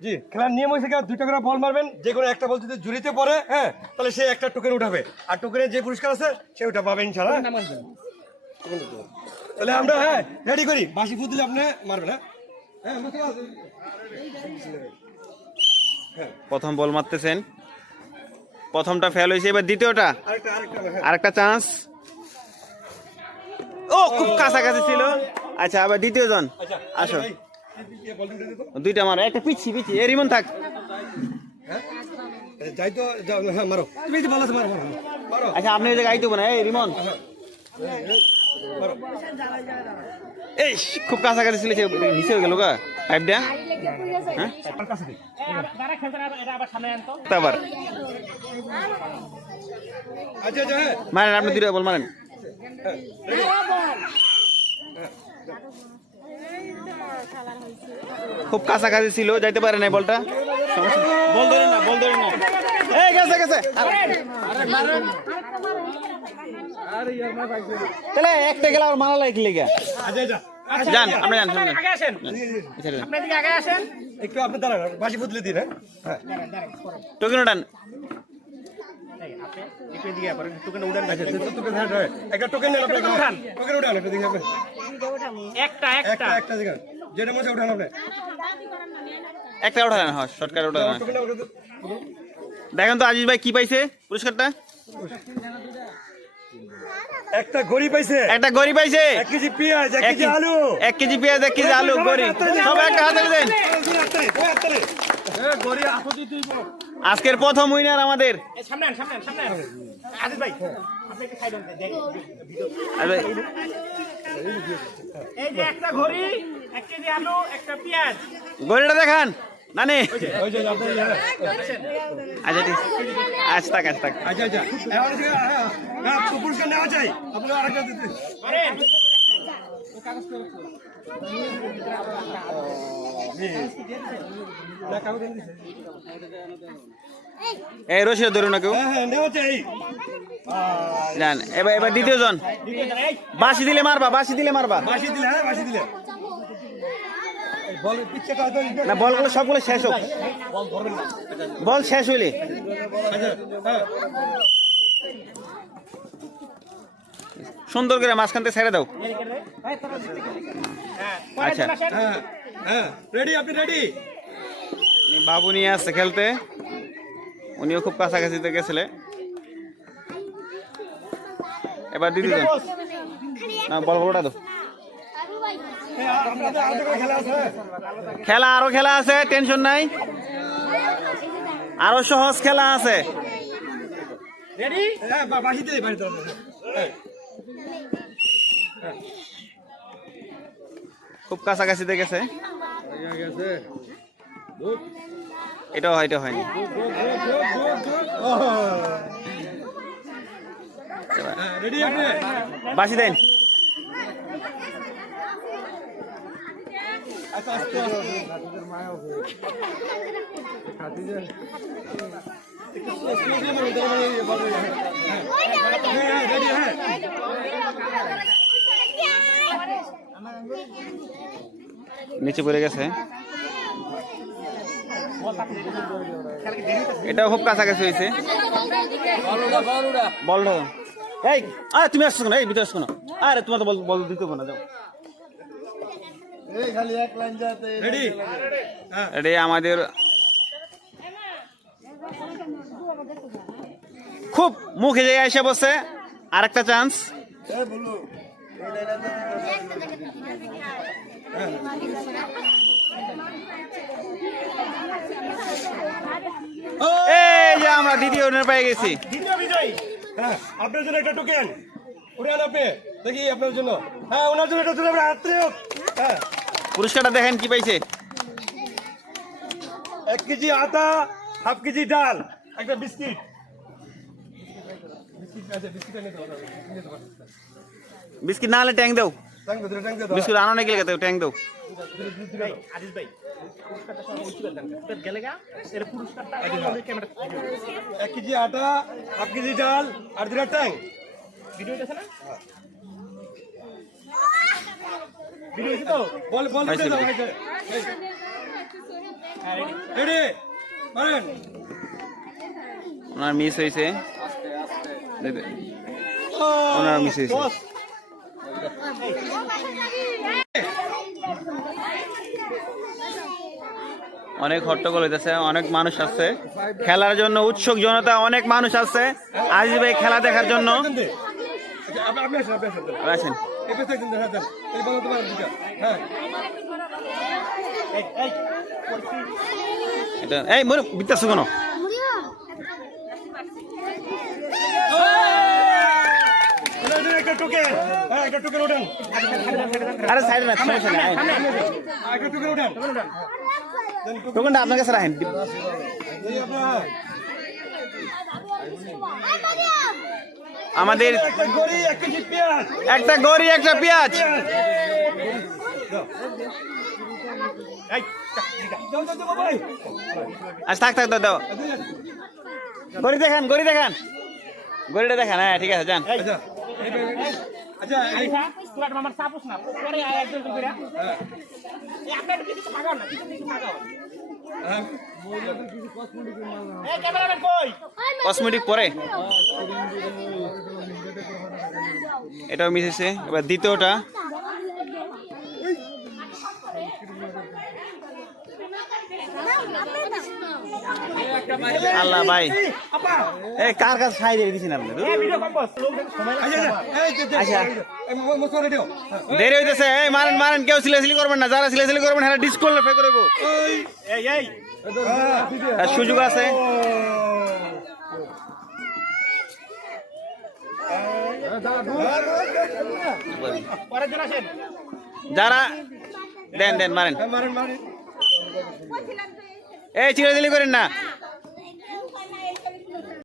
জি খেলার নিয়ম হয়েছে কি, দুইটা করে বল মারবেন যে কোনো একটা বল যদি জুড়িতে পড়ে হ্যাঁ তাহলে সে একটা টোকেন উঠাবে। আর টোকেনের যে পুরস্কার আছে সে ওটা পাবে ইনশাল্লাহ তাহলে আমরা হ্যাঁ রেডি করি। বাসি ফুট দিলে আপনি মারবেন হ্যাঁ? হ্যাঁ আমরা তো আছি। প্রথম বল মারতেছেন। প্রথমটা ফেল হয়েছে এবার দ্বিতীয়টা? আরেকটা আরেকটা হ্যাঁ। চান্স ও খুব কাছাকাছি ছিল। আচ্ছা আবার দ্বিতীয় জন আচ্ছা আসো দুইটা মারো একটা পিচ্ছি পিচ্ছি। এ রিমন থাক। হ্যাঁ? যাই তো হ্যাঁ মারো। তুমি ভালো আছে মারো মারো মারো। আচ্ছা আপনি ওই জায়গায় আইতে না এই রিমন। এই খুব কাছাকাছি ছিল সে নিচে হয়ে গেল গা পাইপটা হ্যাঁ। আবার আচ্ছা আচ্ছা হ্যাঁ। মারেন আপনি দুইটা বল মারেন। খুব কাছাকাছি ছিল যাইতে পারে নাই বলটা? বল ধরেন না বল ধরেন না এই গেছে গেছে। তাহলে একটা গেলে আর মারা লাগে লেগে যান আপনি যান আগে আসেন। আপনি এদিকে আগে আসেন। একটু আপনি দাঁড়ান বাসি ফুটলে দিন হ্যাঁ? টোকেন একটু টোকেন উড়ান আচ্ছা টোকেন হ্যাঁ হ্যাঁ। একটা একটা যেটা মধ্যে উঠান আপনি। একটা ওঠান হ্যাঁ শর্টকাট ওঠান। তো- দেখেন তো আজিজ ভাই কি পাইছে পুরস্কারটা? একটা ঘড়ি পাইছে। একটা গড়ি পাইছে। এক কেজি পেঁয়াজ এক এক কেজি আলু। এক কেজি পেঁয়াজ এক কেজি আলু গড়ি। সব একটা হাতে দেন। ঘড়ি আসো তুই আজকের প্রথম উইনার আমাদের। সামনে সামনে সামনে আজিজ ভাই আপনি একটু সাইড দেন এই যে একটা ঘড়ি এক কেজি আলু একটা পেঁয়াজ। গড়িটা দেখান। নানি। ওই যে আপনি হ্যাঁ। আচ্ছা ঠিক। আজ থাক আজ থাক। আচ্ছা আচ্ছা। এখন যে, হ্যাঁ, হ্যাঁ, পুরস্কার নেওয়া চাই। আপনি আরেকটা দিতে। করেন। না কাগজ এনে দিছে। এই রশিদ ধরুন না কেউ। হ্যাঁ হ্যাঁ এবার এবার দ্বিতীয় জন বাসি দিলে মারবা বাসি দিলে মারবা। বাসি দিলে হ্যাঁ বাসি দিলে এই বল পিচ্ছেটা হয়তো না বলগুলো সবগুলো শেষ হোক। বল শেষ হইলে। সুন্দর করে মাঝখান থেকে ছেড়ে দাও। আচ্ছা। রেডি আপনি রেডি বাবু নিয়ে আসছে খেলতে। উনিও খুব কাছাকাছিতে গেছিলে। এবার দিদি না দাও আপনাদের আলাদা করে খেলা আছে? খেলা আরও খেলা আছে টেনশন নাই। আরও সহজ খেলা আছে। রেডি হ্যাঁ হ্যাঁ খুব কাছাকাছিতে গেছে এটাও হয় এটা হয়নি। বাসি দেন আচ্ছা আস্তে আস্তে হ্যাঁ রেডি হ্যাঁ নিচে পড়ে গেছে। এটাও খুব কাছাকাছি হয়েছে। বল আরে তুমি আসছো না এই, ভিতরে আসছো না আরে তোমার তো বল বল দিতে না, যাও। রেডি হ্যাঁ। আমাদের খুব মুখে জায়গায় এসে বসে। আরেকটা চান্স এই যে আমরা দ্বিতীয় ওনার পেয়ে গেছি। দ্বিতীয় বিজয়ী। হ্যাঁ আপনার জন্য একটা টোকেন উড়ান আপনি। দেখি আপনার জন্য। হ্যাঁ ওনার জন্য একটা টোকেন হাতে হ্যাঁ। পুরস্কারটা দেখেন কি পাইছে এক কেজি আটা হাফ কেজি ডাল একটা বিস্কিট বিস্কিট আছে বিস্কিট এনে দাও নিয়ে দাও বিস্কিট না হলে ট্যাঙ্ক দাও ট্যাঙ্ক দাও ট্যাঙ্ক দাও বিস্কুট আনো নাকি লেগে ট্যাঙ্ক দাও এই, আজিজ ভাই পুরস্কারটা সব উঁচু করে দেন তো গেলে গা এর পুরস্কারটা ক্যামেরা এক কেজি আটা হাফ কেজি ডাল আর দুটা ট্যাঙ্ক ভিডিও আছে না ভিডিও আছে তো বল বল ওনার মিস হয়েছে ওনার মিস হয়েছে অনেক হট্টগোল হইতেছে অনেক মানুষ আছে। খেলার জন্য উৎসুক জনতা অনেক মানুষ আছে। আসবে খেলা দেখার জন্য। আচ্ছা, আসেন। পেছনে একদিন দেখা দেন এই তোমার দুটা হ্যাঁ এই এই এটা এই মনে বিত্তাস কোনো এটা- এটা একটা টোকেন হ্যাঁ একটা টোকেন ওঠেন আরে সাইডে না টোকেনটা আপনার কাছে রাখেন এই আপনার আমাদের একটা পেঁয়াজ। একটা পেঁয়াজ। আচ্ছা থাক থাক দাও গড়ি দেখান গড়ি দেখান। গড়িটা দেখান হ্যাঁ ঠিক আছে যান। আচ্ছা এই, আচ্ছা এই আইসা তুই আমার চাপুস না পরে আয় একজন করে। হ্যাঁ। এই আপনার কিছু পাগাও না কিছু কিছু পাগাও হ্যাঁ। এই ক্যামেরাম্যান কই? কসমেটিক পরে। এটাও মিশেছে। এবার দ্বিতীয়টা। আল্লাহ ভাই। এই কার কাছে সাই দিয়ে দিছেন আপনি? এই ভিডিও কম্পোজ লোক সময় এই দে- দে-। এই মো- মশলা রেডিও। দেরি হইতেছে। এই মারেন মারেন কেউ সিলেসিলি করবেন না। যারা সিলেসিলি করবেন হ্যাঁ করব এই। এই তার সুযোগ আছে। যারা দেন দেন মারেন। মারেন মারেন। এই চিলাচিলি করেন না।